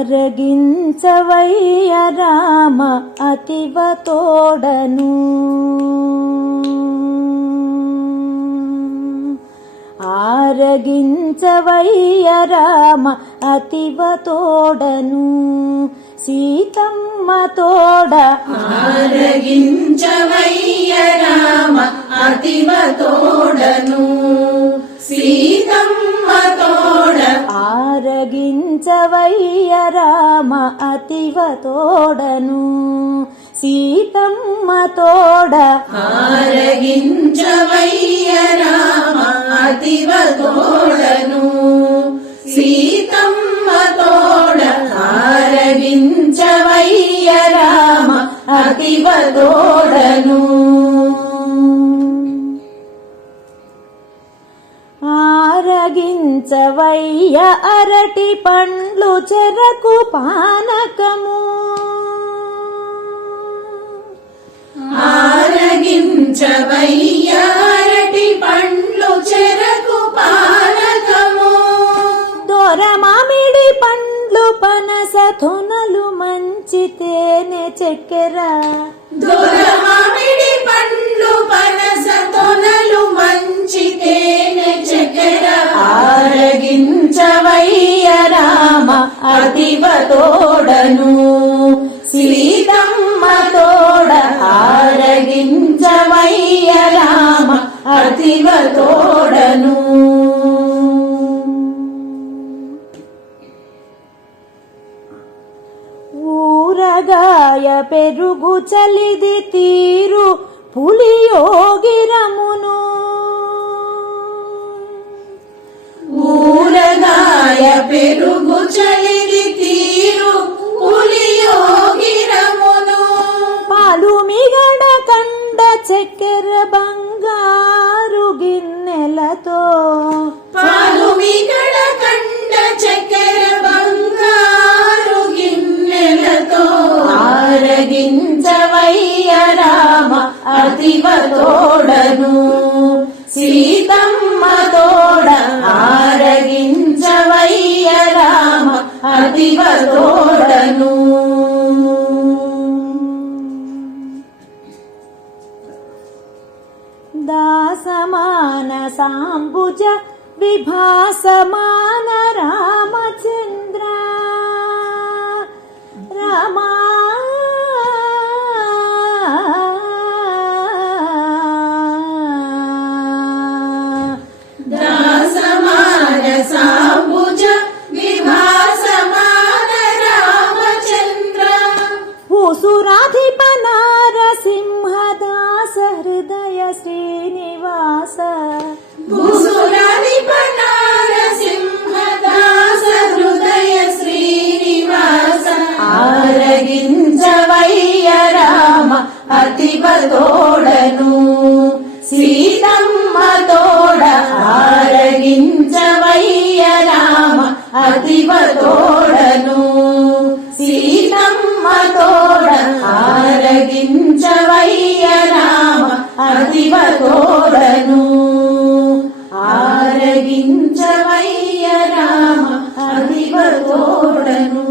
ఆరగించవయ్య రామ అతివ తోడను ఆరగించవయ్య రామ అతివ తోడను సీతమ్మ తోడ ఆరగించవయ్య రామ అతివ తోడను సీతమ్మ తోడ ఆరగించవయ్య రామ అతివ తోడను సీతమ్మ తోడ ఆరగించవయ్య రామ అతివ తోడను సీతమ్మ తోడ ఆరగించవయ్య రామ అతివ తోడను ఆరగించవయ్య అరటి పండ్లు చెరకు పానకము ఆరగించవయ్య అరటి పండ్లు చెరకు పానకము దొర మామిడి పండ్లు పనస తొనలు మంచి తేనె చక్కెర దొర మామిడి పండ్లు పనస తొనలు మంచి తేనె చక్కెర ఆరగించవయ్య రామ అతివ తోడను సీతమ్మ తోడ ఆరగించవయ్య రామ అతివ తోడను ఊరగాయ పెరుగు చలిది తీరు పులియోగిరమును ఊరగాయ పెరుగు చలిది తీరు పులియోగిరమును పాలు మిగడ కండ చక్కెర బంగారు గిన్నెలతో పాలు మిగడ కండ చక్కెర బంగారు గిన్నెలతో ఆరగించవయ్య రామ అతివ తోడను సీతమ్మ తోడ ఆరగించవయ్య రామ అతివ తోడను దాసమాన సాంబుజ విభాసమాన రామచంద్ర రమా దాసమాన సాంబుజ విభాసమాన రామచంద్ర భూసురాధిప నారసింహదాస హృదయ శ్రీనివాస భూసురాధిప నారసింహదాస హృదయ శ్రీనివాస ఆరగించవయ్య రామ అతివ తోడను సీతమ్మ తోడ ఆరగించవయ్య రామ అతివ తోడను సీతమ్మ తోడ ఆరగించవయ్య రామ అతివ తోడను ఆరగించవయ్య రామ అతివ తోడను